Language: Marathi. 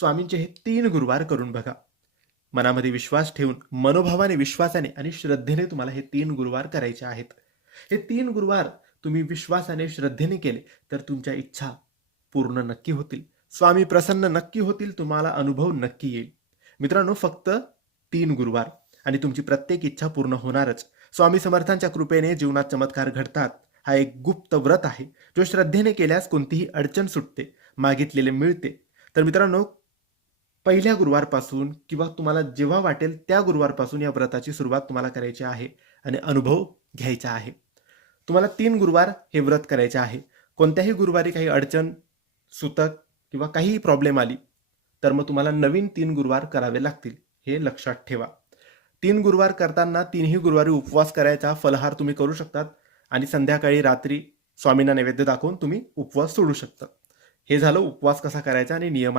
स्वामींचे हे 3 गुरुवार करून बघा. मनामध्ये विश्वास ठेवून, मनोभावाने, विश्वासाने आणि श्रद्धेने तुम्हाला हे 3 गुरुवार करायचे आहेत. हे 3 गुरुवार तुम्ही विश्वासाने, श्रद्धेने केले तर तुमच्या इच्छा पूर्ण नक्की होतील. स्वामी प्रसन्न नक्की होतील. तुम्हाला अनुभव नक्की येईल. मित्रांनो, फक्त 3 गुरुवार आणि तुमची प्रत्येक इच्छा पूर्ण होणारच. स्वामी समर्थांच्या कृपेने जीवनात चमत्कार घडतात. हा एक गुप्त व्रत आहे, जो श्रद्धेने केल्यास कोणतीही अडचण सुटते, मागितलेले मिळते. तर मित्रांनो, पहिल्या गुरुवारपासून किंवा तुम्हाला जेव्हा वाटेल त्या गुरुवारपासून या व्रताची सुरुवात तुम्हाला करायची आहे आणि अनुभव घ्यायचा आहे. तुम्हाला 3 गुरुवार हे व्रत करायचे आहे. कोणत्याही गुरुवारी काही अडचण, सुतक किंवा काहीही प्रॉब्लेम आली तर मग तुम्हाला नवीन 3 गुरुवार करावे लागतील. हे लक्षात ठेवा. 3 गुरुवार करताना 3ही गुरुवारी उपवास करायचा, फलाहार तुम्ही करू शकतात आणि संध्याकाळी रात्री स्वामींना नैवेद्य दाखवून तुम्ही उपवास सोडू शकता. हे झालं उपवास कसा करायचा आणि नियमांचं